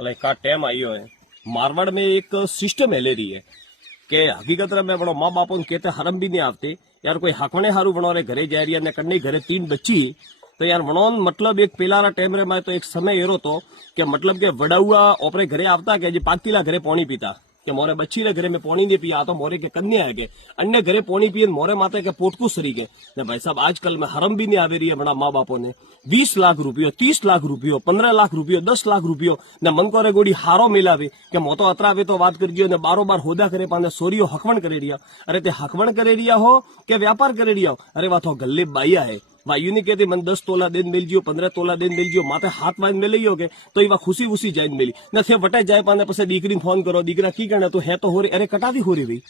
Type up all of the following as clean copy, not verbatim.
એટલે का टाइम आयो है मारवाड़ में एक सिस्टम है ले रही है कि हकीकत में बड़ो माँ बापों ने कहते हरम भी नहीं आते यार कोई हकने हारू बनो रे घरे जा रही है कन्ने घरे 3 बच्ची तो यार वणो मतलब एक पेलारा टाइम रे में तो एक समय एरो तो कि मतलब के वडाउआ ओपरे घरे आवता के जे पाकीला घरे पानी पीता कि मोरे बच्ची रे घरे में पानी नहीं पिया तो मोरे के कन्या है के अन्य घरे पानी पिए मोरे माते के पोटकू सरी के ने भाई साहब आजकल में हरम भी नहीं आवे रही है बड़ा माँ बापों ने 20 लाख रुपयो 30 लाख रुपयो 15 लाख रुपयो 10 लाख रुपयो ने मन को रे गोड़ी हारो मिलावे के मोतो अतरावे तो बात कर जियो ने बारोबार होदा करे पाने सोरियो हकवण करे रिया अरे ते हकवण करे रिया हो के व्यापार करे रिया हो अरे वा तो गल्ले बाइया है वायु नहीं कहते मन 10 तोला दिन मिल जियो 15 तोला दिन मिल जियो माथे हाथ वाइन मिल लियो के तो एवा खुशी खुशी जाइन मिली न थे वटे जाए पाने पसे दीकरी फोन करो दीकरा की करना तो है तो हो रे अरे कटाती हो रही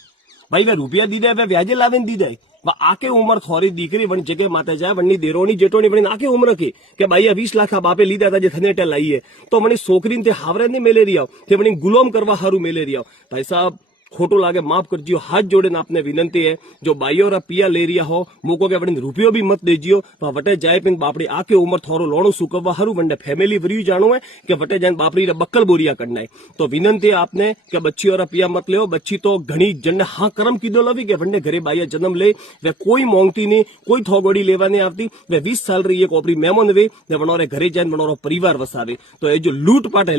भाई वे रुपया दी दे वे व्याजे लावे दी जाए वा आके उम्र थोड़ी दीकरी वन जगह माते जाए वनी देरोनी जेटोनी वनी आके उम्र के भाई 20 लाख बापे लीधा था जे थने टे लाई है तो मनी सोकरीन ते हावरे ने मेले रिया ते वनी गुलाम करवा हारू मेले रिया भाई साहब खोटो लागे माफ कर जियो हाथ जोड़े ने आपने विनंती है जो बाइयो रा पिया ले रिया हो मुको के वणी रुपयो भी मत देजियो वटे जाए पिन बापड़ी आके उम्र थोरो लोणो सुकवा हारू वंडे फैमिली वरियो जानो है कि वटे जान बापड़ी रे बक्कल बोरिया करना है तो विनंती है आपने कि बच्ची रा पिया मत लेओ बच्ची तो घणी जन हाँ करम कीधो लवी के वंडे घरे बाइया जन्म ले वे कोई मांगती नहीं कोई थोगोड़ी लेवा नहीं आवती वे 20 साल रही एक ओपरी मेहमान वे ने वणोरे घरे जान वणोरो परिवार वसावे तो ये जो लूट पाट है